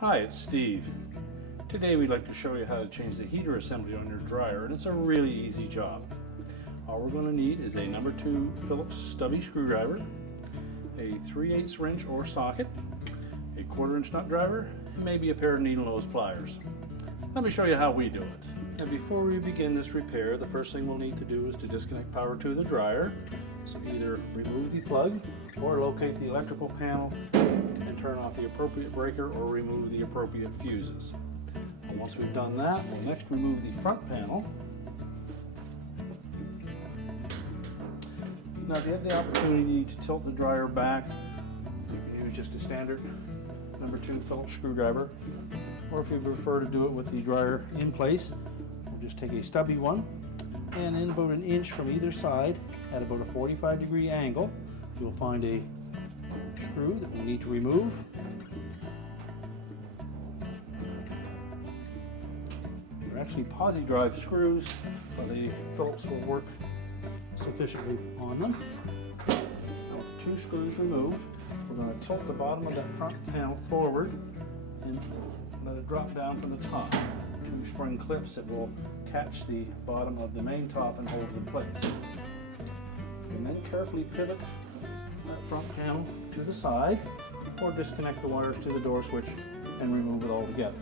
Hi, it's Steve. Today we'd like to show you how to change the heater assembly on your dryer, and it's a really easy job. All we're going to need is a number 2 Phillips stubby screwdriver, a 3/8 wrench or socket, a 1/4 inch nut driver, and maybe a pair of needle nose pliers. Let me show you how we do it. Now before we begin this repair, the first thing we'll need to do is to disconnect power to the dryer. So either remove the plug or locate the electrical panel and turn off the appropriate breaker or remove the appropriate fuses. And once we've done that, we'll next remove the front panel. Now if you have the opportunity to tilt the dryer back, you can use just a standard number 2 Phillips screwdriver, or if you prefer to do it with the dryer in place, we'll just take a stubby one and in about 1 inch from either side at about a 45-degree angle, you'll find a screw that we need to remove. They're actually posi drive screws, but the Phillips will work sufficiently on them. Now with the 2 screws removed, we're going to tilt the bottom of that front panel forward and let it drop down from the top. 2 spring clips that will catch the bottom of the main top and hold it in place. And then carefully pivot that front panel to the side, or disconnect the wires to the door switch and remove it all together.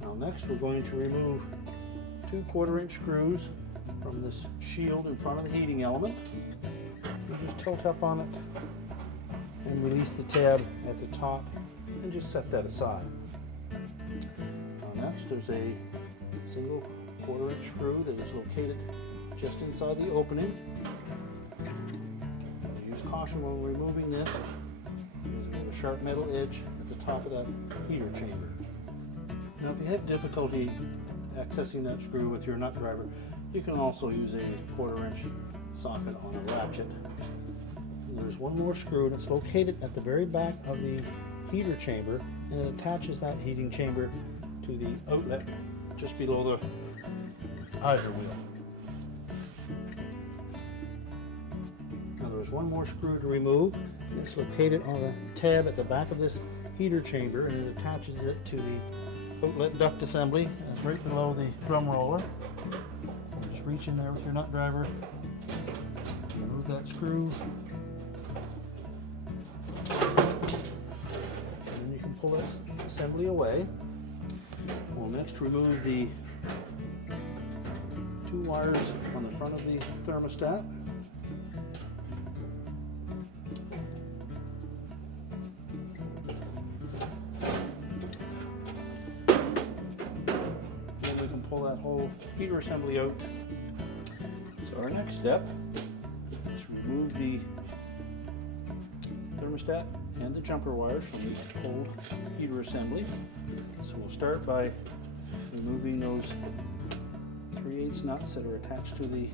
Now next we're going to remove 2 1/4 inch screws from this shield in front of the heating element. You just tilt up on it and release the tab at the top and just set that aside. Now next there's a single 1/4 inch screw that is located just inside the opening. Use caution when removing this, because we have a sharp metal edge at the top of that heater chamber. Now if you have difficulty accessing that screw with your nut driver, you can also use a 1/4 inch socket on a ratchet. And there's one more screw and it's located at the very back of the heater chamber, and it attaches that heating chamber to the outlet just below the idler wheel. Now there's one more screw to remove, and it's located on a tab at the back of this heater chamber, and it attaches it to the outlet duct assembly. It's right below the drum roller. Just reach in there with your nut driver, remove that screw, and then you can pull that assembly away. We'll next remove the 2 wires on the front of the thermostat. Then we can pull that whole heater assembly out. So our next step is remove the thermostat and the jumper wires from the old heater assembly. So we'll start by removing those 3/8 nuts that are attached to the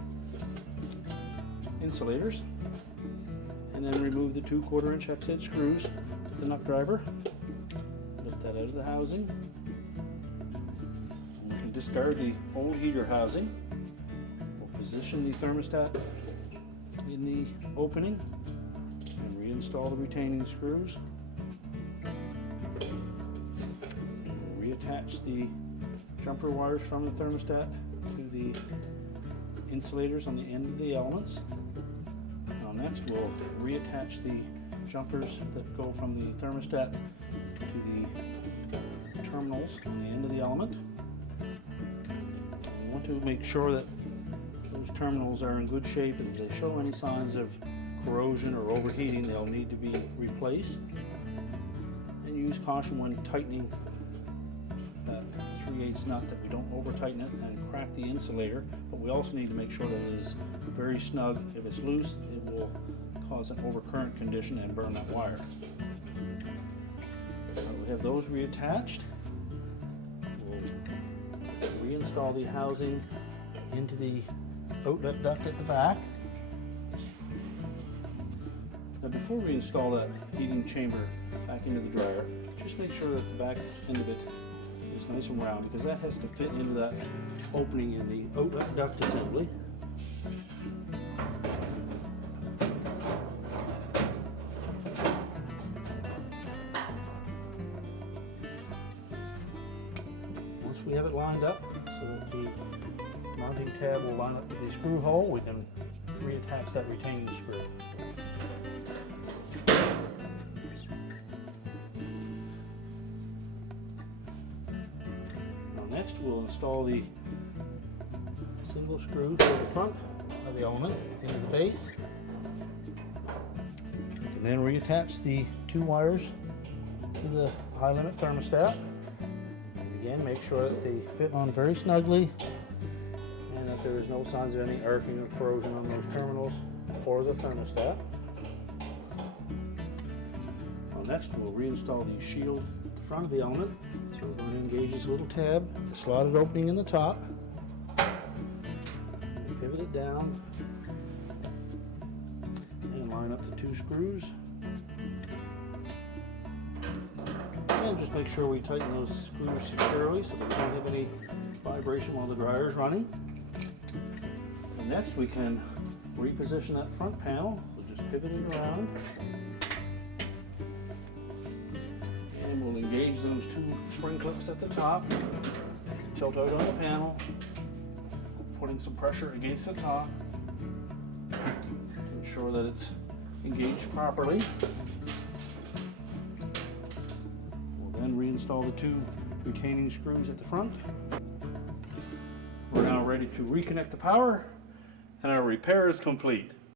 insulators, and then remove the 2 1/4 inch hex-head screws with the nut driver. Lift that out of the housing. And we can discard the old heater housing. We'll position the thermostat in the opening and reinstall the retaining screws. Reattach the jumper wires from the thermostat to the insulators on the end of the elements. Now next we'll reattach the jumpers that go from the thermostat to the terminals on the end of the element. We want to make sure that those terminals are in good shape, and if they show any signs of corrosion or overheating, they'll need to be replaced. And use caution when tightening that 3/8 nut, that we don't over tighten it and crack the insulator, but we also need to make sure that it is very snug. If it's loose, it will cause an overcurrent condition and burn that wire. We have those reattached. We'll reinstall the housing into the outlet duct at the back. Now before we install that heating chamber back into the dryer, just make sure that the back end of it is nice and round, because that has to fit into that opening in the outlet duct assembly. we have it lined up so that the mounting tab will line up with the screw hole, we can reattach that retaining screw. Now next we'll install the single screw to the front of the element into the base. We can then reattach the two wires to the high limit thermostat. And again, make sure that they fit on very snugly and that there is no signs of any arcing or corrosion on those terminals or the thermostat. Well, next we'll reinstall the shield at the front of the element. So we're going to engage this little tab, the slotted opening in the top. Pivot it down and line up the two screws. And just make sure we tighten those screws securely so they don't have any vibration while the dryer is running. And next we can reposition that front panel. So just pivot it around. And we'll engage those two spring clips at the top. Tilt out on the panel, putting some pressure against the top to ensure that it's engaged properly. We'll then reinstall the two retaining screws at the front. We're now ready to reconnect the power, and our repair is complete.